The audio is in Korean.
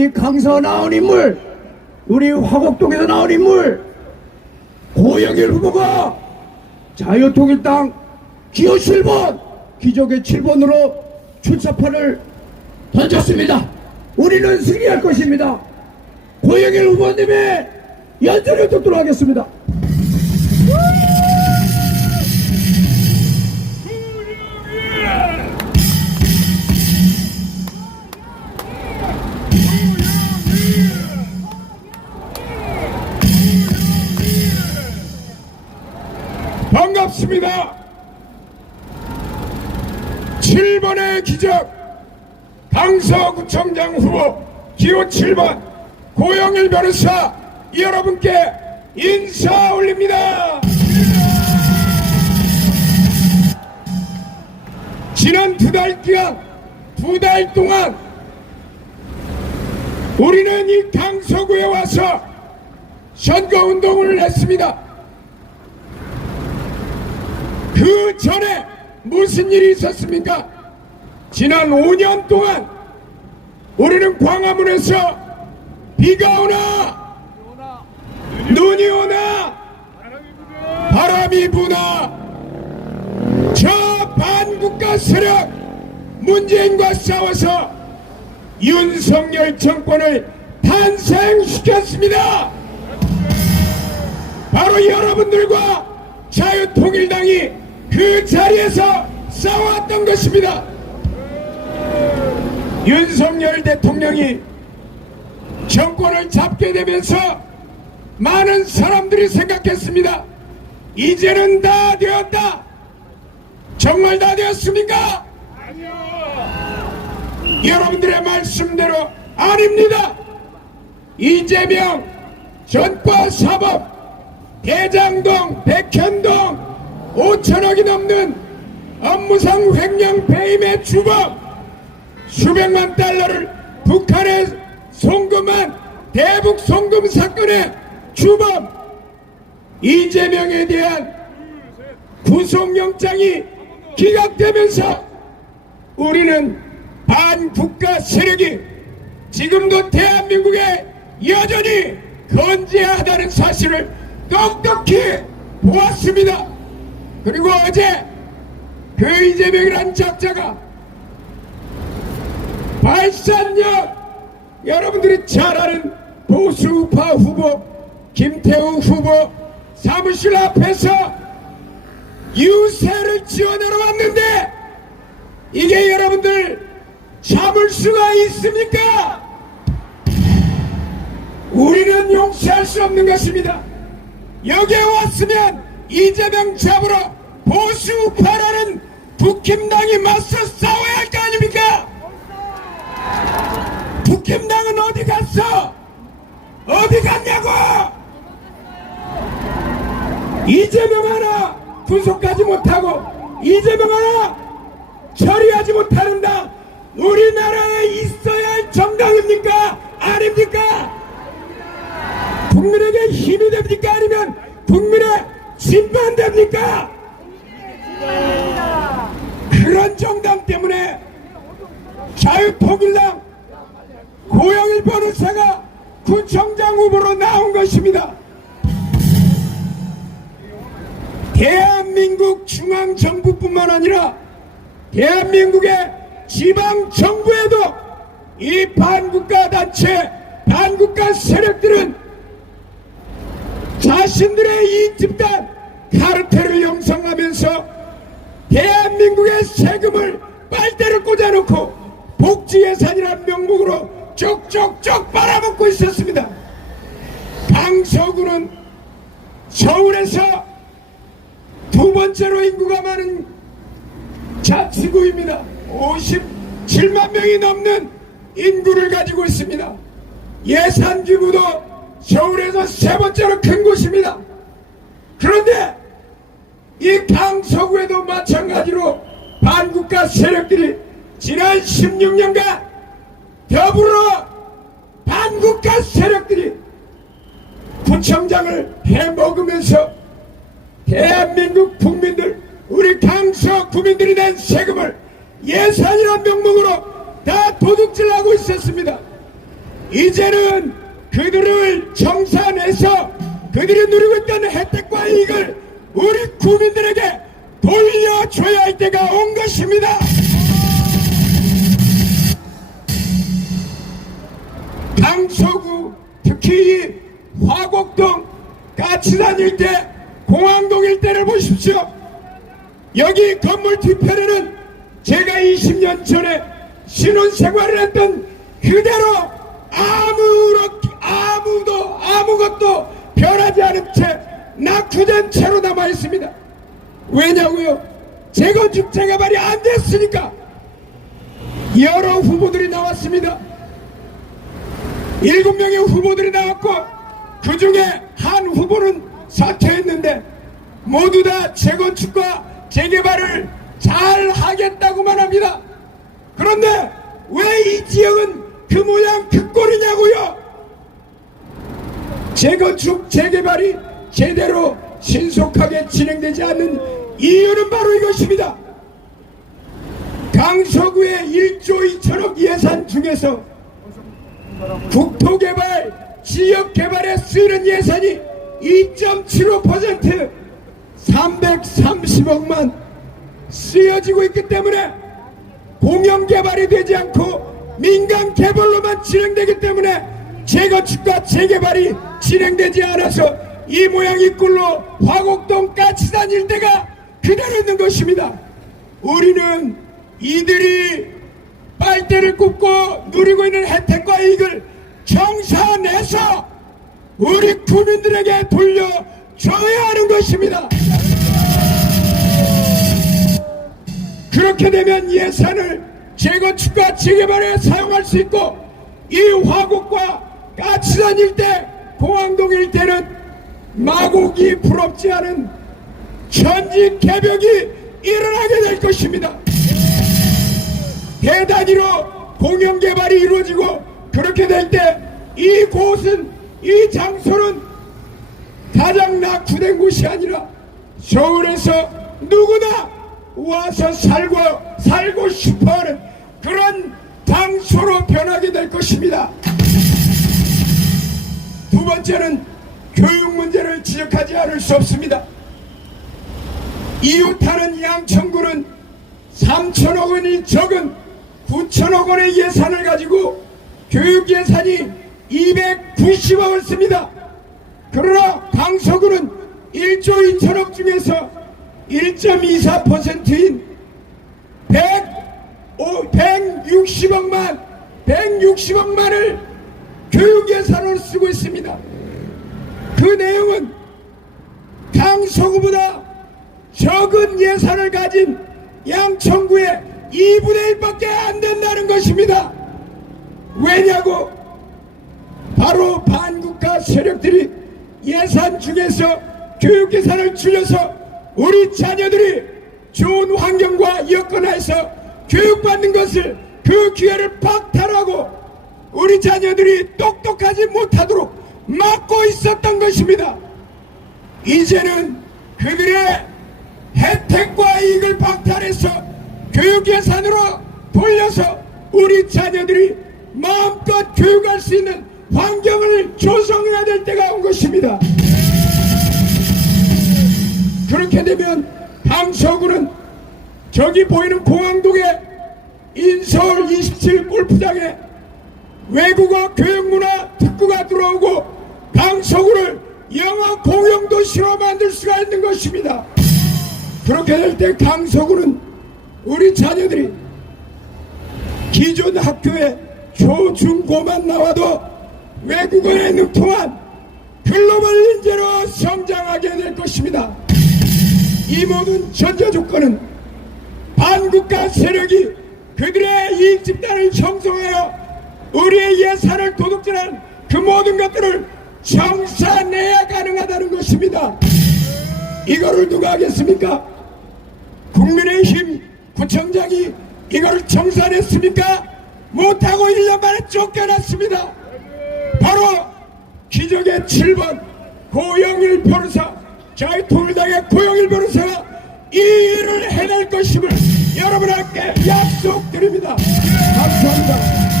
우리 강서 나온 인물, 우리 화곡동에서 나온 인물 고영일 후보가 자유통일당 기호 7번 기적의 7번으로 출사판을 던졌습니다. 우리는 승리할 것입니다. 고영일 후보님의 연설을 듣도록 하겠습니다. 반갑습니다. 7번의 기적 강서구청장 후보 기호 7번 고영일 변호사 여러분께 인사 올립니다. 지난 두 달 동안 우리는 이 강서구에 와서 선거운동을 했습니다. 그 전에 무슨 일이 있었습니까? 지난 5년 동안 우리는 광화문에서 비가 오나 눈이 오나 바람이 부나 저 반국가 세력 문재인과 싸워서 윤석열 정권을 탄생시켰습니다. 바로 여러분들과 자유통일당이 그 자리에서 싸웠던 것입니다. 윤석열 대통령이 정권을 잡게 되면서 많은 사람들이 생각했습니다. 이제는 다 되었다. 정말 다 되었습니까? 아니요. 여러분들의 말씀대로 아닙니다. 이재명 전과 사법 대장동, 백현동 5천억이 넘는 업무상 횡령 배임의 주범, 수백만 달러를 북한에 송금한 대북 송금 사건의 주범 이재명에 대한 구속영장이 기각되면서 우리는 반국가 세력이 지금도 대한민국에 여전히 건재하다는 사실을 똑똑히 보았습니다. 그리고 어제 그 이재명이란 적자가 발산력 여러분들이 잘 아는 보수우파 후보 김태우 후보 사무실 앞에서 유세를 지원하러 왔는데 이게 여러분들 참을 수가 있습니까? 우리는 용서할 수 없는 것입니다. 여기에 왔으면 이재명 잡으러 보수우파라는 국힘당이 맞서 싸워야 할 거 아닙니까? 국힘당은 어디 갔어? 어디 갔냐고! 이재명 하나 구속하지 못하고 이재명 하나 처리하지 못하는다. 우리나라에 있어야 할 정당입니까? 아닙니까? 국민에게 힘이 됩니까? 아니면 국민의 짐만 됩니까? 그런 정당 때문에 자유통일당 고영일 변호사가 구청장 후보로 나온 것입니다. 대한민국 중앙정부뿐만 아니라 대한민국의 지방정부에도 이 반국가 단체, 반국가 세력들은 자신들의 이 집단 카르텔을 형성하면서 대한민국의 세금을 빨대를 꽂아놓고 복지예산이라는 명목으로 쪽쪽쪽 빨아먹고 있었습니다. 강서구는 서울에서 두 번째로 인구가 많은 자치구입니다. 57만 명이 넘는 인구를 가지고 있습니다. 예산 규모도 서울에서 세 번째로 큰 곳입니다. 그런데 이 강서구에도 마찬가지로 반국가 세력들이 지난 16년간 더불어 반국가 세력들이 구청장을 해먹으면서 대한민국 국민들, 우리 강서 구민들이 낸 세금을 예산이라는 명목으로 다 도둑질하고 있었습니다. 이제는 그들을 청산해서 그들이 누리고 있던 혜택과 이익을 우리 국민들에게 돌려줘야 할 때가 온 것입니다. 강서구 특히 이 화곡동 까치산 일대 공항동 일대를 보십시오. 여기 건물 뒤편에는 제가 20년 전에 신혼생활을 했던 그대로 아무것도 변하지 않은 채 낙후된 채로 남아 있습니다. 왜냐고요? 재건축 재개발이 안 됐으니까. 여러 후보들이 나왔습니다. 7명의 후보들이 나왔고 그 중에 한 후보는 사퇴했는데 모두 다 재건축과 재개발을 잘 하겠다고만 합니다. 그런데 왜 이 지역은 그 모양 그 꼴이냐고요? 재건축 재개발이 제대로 신속하게 진행되지 않는 이유는 바로 이것입니다. 강서구의 1조 2천억 예산 중에서 국토개발, 지역개발에 쓰이는 예산이 2.75% 330억만 쓰여지고 있기 때문에 공영개발이 되지 않고 민간개발로만 진행되기 때문에 재건축과 재개발이 진행되지 않아서 이 모양 이 꼴로 화곡동 까치산 일대가 그대로 있는 것입니다. 우리는 이들이 빨대를 굽고 누리고 있는 혜택과 이익을 청산해서 우리 국민들에게 돌려줘야 하는 것입니다. 그렇게 되면 예산을 재건축과 재개발에 사용할 수 있고 이 화곡과 까치산 일대, 공항동 일대는 마곡이 부럽지 않은 천지개벽이 일어나게 될 것입니다. 대단위로 공영개발이 이루어지고 그렇게 될 때 이곳은, 이 장소는 가장 낙후된 곳이 아니라 서울에서 누구나 와서 살고 싶어하는 그런 장소로 변하게 될 것입니다. 두 번째는 교육 문제를 지적하지 않을 수 없습니다. 이웃하는 양천구는 3천억 원이 적은 9천억 원의 예산을 가지고 교육 예산이 290억을 씁니다. 그러나 강서구는 1조 2천억 중에서 1.24%인 160억만을 교육 예산으로 쓰고 있습니다. 그 내용은 강서구보다 적은 예산을 가진 양천구의 2분의 1밖에 안 된다는 것입니다. 왜냐고? 바로 반국가 세력들이 예산 중에서 교육 예산을 줄여서 우리 자녀들이 좋은 환경과 여건하에서 교육받는 것을, 그 기회를 박탈하고 우리 자녀들이 똑똑하지 못하도록 막고 있었던 것입니다. 이제는 그들의 혜택과 이익을 박탈해서 교육 예산으로 돌려서 우리 자녀들이 마음껏 교육할 수 있는 환경을 조성해야 될 때가 온 것입니다. 그렇게 되면 강서구는 저기 보이는 공항동에 인서울 27 골프장에 외국어 교육문화 특구가 들어오고 강서구를 영어 공용도시로 만들 수가 있는 것입니다. 그렇게 될 때 강서구는 우리 자녀들이 기존 학교에 초중고만 나와도 외국어에 능통한 글로벌 인재로 성장하게 될 것입니다. 이 모든 전제 조건은 반국가 세력이 그들의 이익 집단을 형성하여 우리의 예산을 도둑질한 그 모든 것들을 청산해야 가능하다는 것입니다. 이거를 누가 하겠습니까? 국민의힘 구청장이 이거를 청산했습니까? 못하고 1년 만에 쫓겨났습니다. 바로 기적의 7번 고영일 변호사, 저희 통일당의 고영일 변호사가 이 일을 해낼 것임을 여러분께 약속드립니다. 감사합니다.